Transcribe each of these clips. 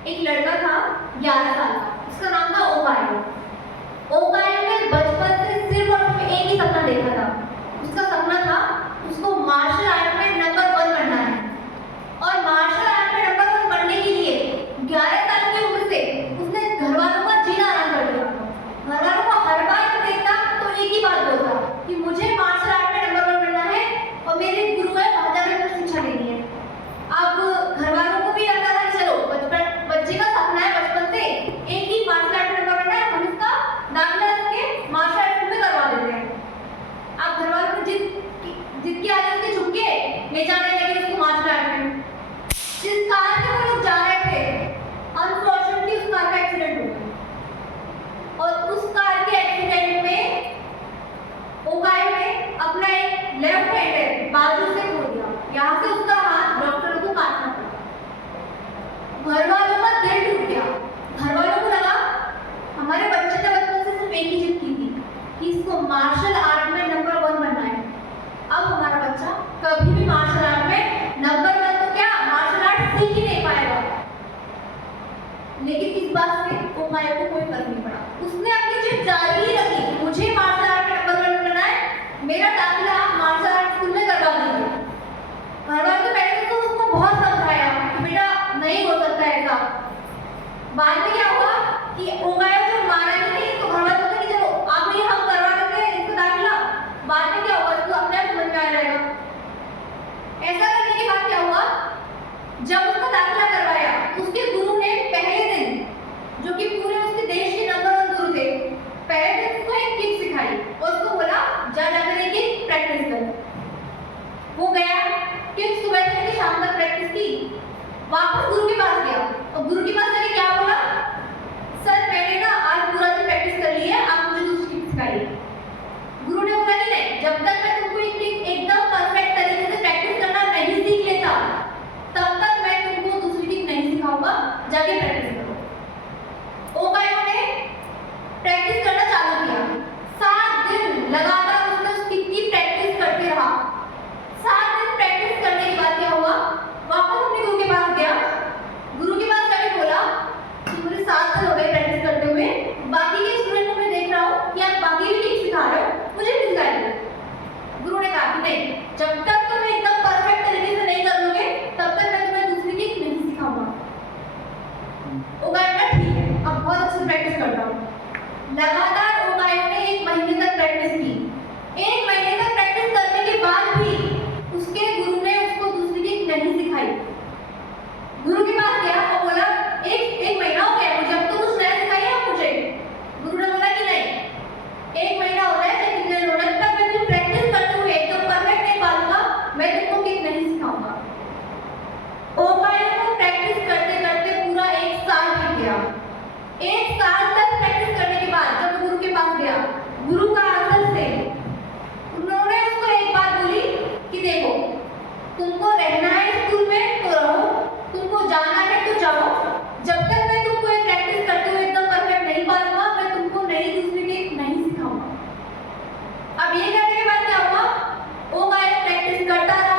एक लड़का था 11 साल का, उसका नाम था ओकायो। ओकायो ने बचपन से सिर्फ और सिर्फ एक ही सपना देखा था। उसका सपना था उसको मार्शल आर्ट में नंबर 1 बनना है। और मार्शल आर्ट में नंबर 1 बनने के लिए 11 साल की उम्र से उसने घर वालों का जीना आराम कर दिया। घर वालों को हर बार जब देखता तो एक ही बात बोलता कि मुझे मार्शल आर्ट में नंबर 1 बनना है और मेरे गुरु है वहां जाकर कुछ शिक्षा लेनी है। अब घर वालों को भी लगता था कि चलो बच्चे का सपना है बचपन से एक ही मार्शल आर्ट में नंबर बनना है, हम इसका दाखिला इसके मार्शल आर्ट स्कूल में करवा देते हैं। अब घर वालों ने जिद की आदत के झुक के ले जाने लगे उसको मार्शल आर्ट में। जिस कार से वो लोग जा रहे थे अनफॉर्चुनेटली उस कार का एक्सीडेंट हो गया और उस कार के एक्सीडेंट में ओकायो ने अपना एक लेफ्ट हैंड है बाजू से खो दिया। यहाँ से उसका हाथ डॉक्टरों को काटना पड़ा। घर वालों का दिल टूट गया। घर वालों को लगा हमारे बच्चे ने बचपन से सिर्फ एक ही जिद की थी कि इसको मार्शल आर्ट में नंबर 1 बनना है। अब हमारा बच्चा कभी भी मार्शल आर्ट में नंबर 1 तो क्या मार्शल आर्ट सीख ही नहीं पाएगा। लेकिन इस बात से ओकायो को कोई फर्क नहीं पड़ा। उसने अपनी जिद जारी ही रखी, मुझे मार्शल आर्ट में नंबर 1 बनना है, मेरा दाखिला मार्शल आर्ट स्कूल में करवा दीजिए। घर वालों तो पहले तो उसको बहुत समझाया कि बेटा नहीं हो सकता ऐसा। बाद में क्या हुआ कि ओकायो जब माना ही नहीं तो घर वाले बोलते कि चलो आप नहीं हम करवा देते हैं इसका दाखिला। बाद में क्या हुआ उसको अपने आप समझ में आ जाएगा। ऐसा करने के बाद क्या हुआ जब उसका दाखिला करवाया उसके गुरु ने पहले दिन, जो कि पूरे उसके देश के नंबर 1 गुरु थे, पहले दिन उसको एक किक सिखाई और उसको बोला जा जाकर एक किक प्रैक्टिस कर। वो गया, किक सुबह से लेकर शाम तक प्रैक्टिस की, वापस गुरु के पास गया और गुरु के पास जाके क्या बोला, सर मैंने ना आज पूरा दिन प्रैक्टिस कर ली है, आप मुझे दूसरी किक सिखाइए। गुरु ने बोला कि नहीं, जब तक मैं तुमको एक किक एकदम परफेक्ट तरीके से प्रैक्टिस करना नहीं सीख लेता तब तक मैं तुमको दूसरी किक नहीं सिखाऊंगा, जाके प्रैक्टिस करो। ओकायो ने प्रैक्टिस करना चालू किया। 7 दिन लगातार उसने उस किक की प्रैक्टिस करते रहा। 7 दिन प्रैक्टिस करने के बाद क्या हुआ, वापस अपने गुरु के पास गया। गुरु के पास जाके बोला कि मुझे 7 दिन हो गए प्रैक्टिस करते हुए, बाकी के स्टूडेंट को मैं देख रहा हूँ कि आप बाकी भी किक सिखा रहे हो, मुझे भी सिखाइए। गुरु ने कहा कि नहीं, जब तक तुम एकदम परफेक्ट तरीके से नहीं कर लोगे तब तक मैं तुम्हें दूसरी किक नहीं सिखाऊंगा। ओकायो ने ठीक है, अब बहुत अच्छी प्रैक्टिस करता हूँ। लगातार ओकायो ने 1 महीने तक प्रैक्टिस की। 1 महीने तक प्रैक्टिस करने के बाद भी उसके गुरु ने उसको दूसरी किक नहीं सिखाई। गुरु के पास गया और बोला एक महीना हो गया मुझे, अब तो कुछ नया सिखाइए आप मुझे। गुरु ने बोला कि नहीं, 1 महीना हो रहा है या कितने दिन हो रहे हैं, तब मैं तुम प्रैक्टिस करते हुए एकदम परफेक्ट नहीं पालूंगा, मैं तुमको किक नहीं सिखाऊंगा। ओकायो को प्रैक्टिस करते करते पूरा 1 साल बीत गया। 1 साल तक प्रैक्टिस करने के बाद जब गुरु के पास गया, गुरु का आंसर से उन्होंने उसको एक बात बोली कि देखो तुमको रहना है स्कूल में तो रहो, तुमको जाना है तो जाओ, जब तक मैं तुमको एक प्रैक्टिस करते हुए एकदम परफेक्ट नहीं पालूंगा मैं तुमको नई दूसरी किक नहीं सिखाऊंगा। अब ये करने के बाद क्या हुआ, ओकायो प्रैक्टिस करता रहा।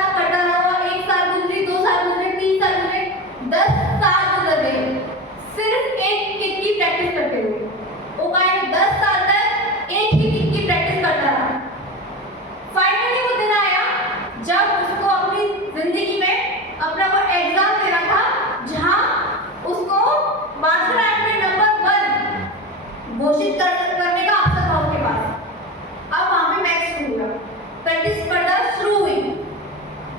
1 साल गुजरे, 2 साल गुजरे, 3 साल गुजरे, 10 साल गुजर गए सिर्फ एक किक की प्रैक्टिस करते हुए। ओकायो 10 साल तक एक ही किक की प्रैक्टिस करता रहा। फाइनली वो दिन आया जब उसको अपनी जिंदगी में अपना वो एग्जाम देना था जहां उसको मार्शल आर्ट में नंबर 1 घोषित करने का अवसर था उसके पास। अब वहां पे मैच शुरू हुआ, प्रतिस्पर्धा शुरू हुई।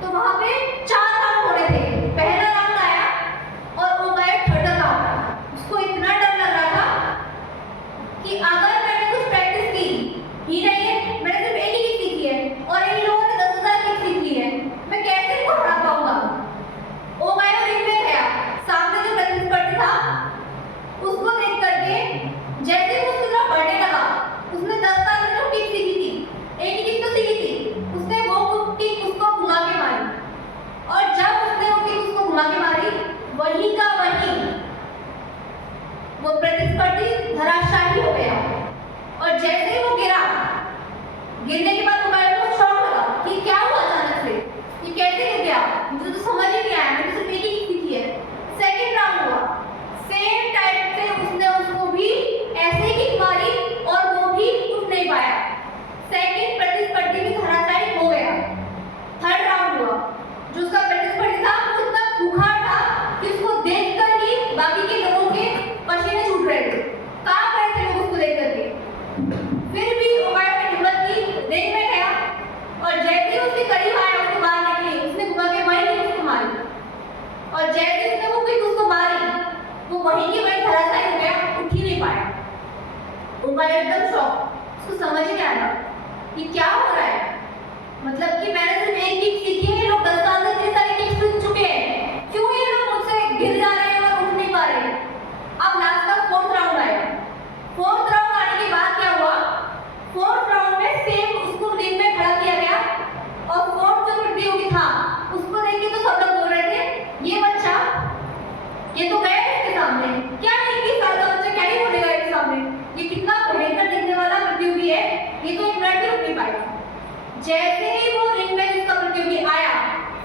तो वहां पे 4 राउंड होने थे। पहला राउंड आया और ओकायो थर्ड राउंड आया। उसको इतना डर लग रहा था कि अगर मैंने कुछ प्रैक्टिस की ही नहीं है, मैंने सिर्फ एक ही किक सीखी है और इन लोगों ने 10,000 किक सीख ली है, मैं कैसे इनको हरा पाऊंगा। ओकायो रिंग में गया, सामने जो प्रतिस्पर्धी था उसको देख करके जैसे वो उसकी तरफ बढ़ने लगा, उसने 10 साल में जो किक सीखी थी, एक ही किक तो सीखी थी, उसने वो किक उसको घुमा के मारी। और जब उसने वो किक उसको घुमा के मारी, वहीं का वहीं वो प्रतिस्पर्धी धराशायी हो गया। और जैसे ही वो गिरा, गिरने के बाद ओकायो को शॉक लगा कि क्या हुआ अचानक से, ये कैसे गिर गया, मुझे तो समझ ही नहीं आया, मैंने सिर्फ एक ही किक सीखी है। सेकंड राउंड हुआ। ओकायो एकदम शॉक, उसको समझ ही नहीं आया कि क्या हो रहा है। मतलब कि मैंने सिर्फ एक किक सीखी है, ये लोग 10 साल से इतनी सारी किक सीख चुके हैं, क्यों ये लोग मुझसे गिर जा रहे हैं और उठ नहीं पा रहे। अब लास्ट का 4th राउंड आया। 4th राउंड आने के बाद क्या हुआ, 4th राउंड में सेम उसको रिंग में खड़ा किया गया और 4th जो प्रतियोगी था उसको देख के तो सब लोग बोल रहे थे ये बच्चा, ये तो गया इसके सामने, क्या 21 साल का बच्चा क्या ही बोलेगा इसके सामने, ये कितना भयंकर दिखने वाला प्रतियोगी है, ये तो एक मिनट भी रुक नहीं पाएगा। जैसे ही वो रिंग में इसका प्रतियोगी आया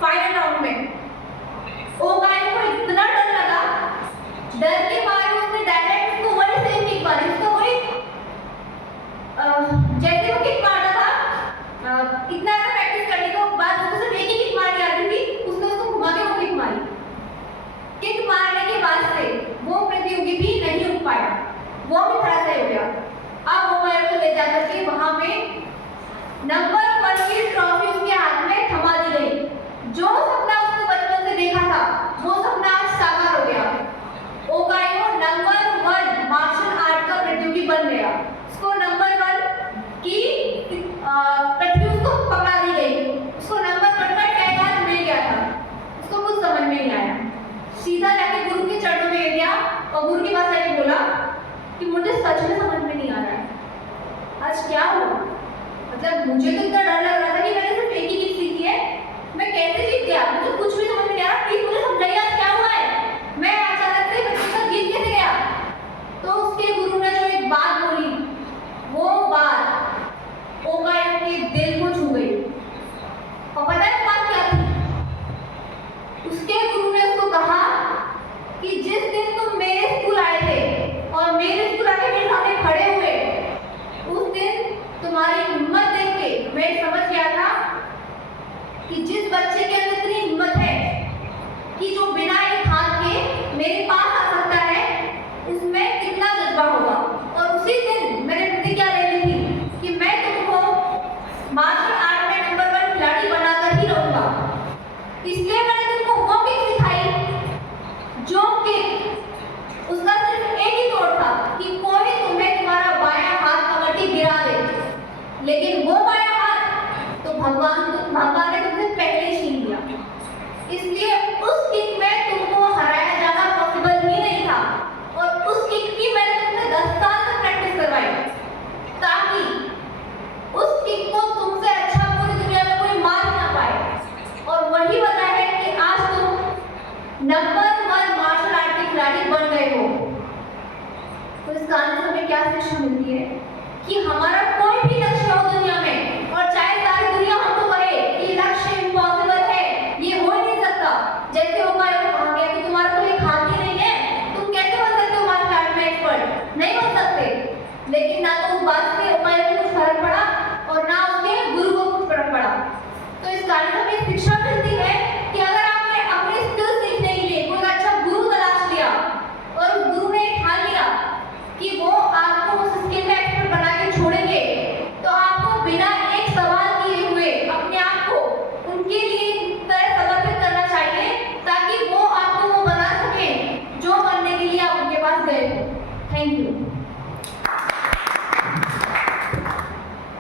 फाइनल राउंड में, ओकायो को इतना डर लगा, डर के मारे उसने डायरेक्ट उसको वही सेम किक मारी, उसको वही जैसे वो किक मारता था, इतना ज़्यादा प्रैक्टिस करने के बाद उसको सिर्फ एक ही किक मारनी आती थी, उसने उसको घुमा के वो किक मारी। किक मारने के बाद से वो प्रतियोगी भी नहीं रुक पाया, वो भी धराशायी हो गया। अब ओकायो को ले जाकर के वहां पे नंबर 1 की ट्रॉफी उसके हाथ में थमा दी गई। जो सपना उसने बचपन से देखा था वो सपना आज साकार हो गया। ओकायो नंबर 1 मार्शल आर्ट का प्रतियोगी बन गया। उसको नंबर 1 की पृथ्वी उसको पकड़ा दी गई, उसको नंबर 1 का टैग आज मिल गया था। उसको कुछ समझ में नहीं आया, सीधा जाके गुरु के चरणों में गया और गुरु के पास आके बोला कि मुझे सच में समझ में नहीं आ रहा है, आज क्या हुआ। मतलब मुझे तो इतना डर लग रहा था कि मैंने सिर्फ एक ही किक सीखी है, मैं कैसे जीत गया, मुझे कुछ भी समझ में नहीं आ रहा, प्लीज मुझे समझाइए आज क्या हुआ है, मैं अचानक से बच्चे तक जीत कैसे गया। तो उसके गुरु ने जो एक बात बोली, वो बात ओकायो के दिल को छू गई। और पता है बात क्या थी, उसके गुरु ने उसको कहा कि जिस दिन तुम मेरे स्कूल आए थे और मेरे स्कूल आके मेरे सामने खड़े हुए, उस दिन तुम्हारी हिम्मत देख के मैं समझ गया था कि जिस बच्चे के अंदर इतनी हिम्मत है कि जो बिना एक हाथ के मेरे पास आ सकता है, उसमें कितना जज्बा होगा। और उसी दिन मैंने प्रतिज्ञा ले ली थी कि मैं तुमको मार्शल आर्ट में नंबर 1 खिलाड़ी बनाकर ही रहूंगा। इसलिए मैंने तुमको वो किक सिखाई जो किक उसका सिर्फ एक ही तोड़ था कि कोई तुम्हें तुम्हारा बायां हाथ पकड़ के गिरा दे, लेकिन वो बायां हाथ तो भगवान ने तुमसे पहले ही छीन लिया। इसलिए उस किक में तुमको हराया जाना पॉसिबल ही नहीं था और उस किक की मैंने तुमसे 10 साल तक प्रैक्टिस करवाई ताकि उस किक को तुमसे अच्छा पूरी दुनिया में कोई मार ना पाए। और वही वजह है कि आज तुम नंबर 1 मार्शल आर्ट के खिलाड़ी बन गए हो। तो इस कहानी से हमें क्या शिक्षा मिलती है कि हमारा कोई भी लक्ष्य हो दुनिया में, और चाहे सारी दुनिया हमको कहे कि लक्ष्य इम्पॉसिबल है, ये हो ही नहीं सकता, जैसे ओकायो को कहा गया कि तुम्हारा तो एक हाथ ही नहीं है, तुम कैसे बन सकते हो मार्शल आर्ट में एक्सपर्ट, नहीं बन सकते। लेकिन ना तो उस बात से ओकायो को कुछ फर्क पड़ा और ना उसके गुरु को कुछ फर्क पड़ा। तो इस कहानी से हमें शिक्षा मिलती है कि अगर आपने अपने स्किल सीखने के लिए कोई अच्छा गुरु तलाश लिया और उस गुरु ने ठान लिया कि वो आपको उस स्किल में एक्सपर्ट बना के छोड़ेंगे, तो आपको बिना एक सवाल किए हुए अपने आप को उनके लिए तरह समर्पित करना चाहिए ताकि वो आपको वो बना सके जो बनने के लिए आप उनके पास गए हो। Thank you.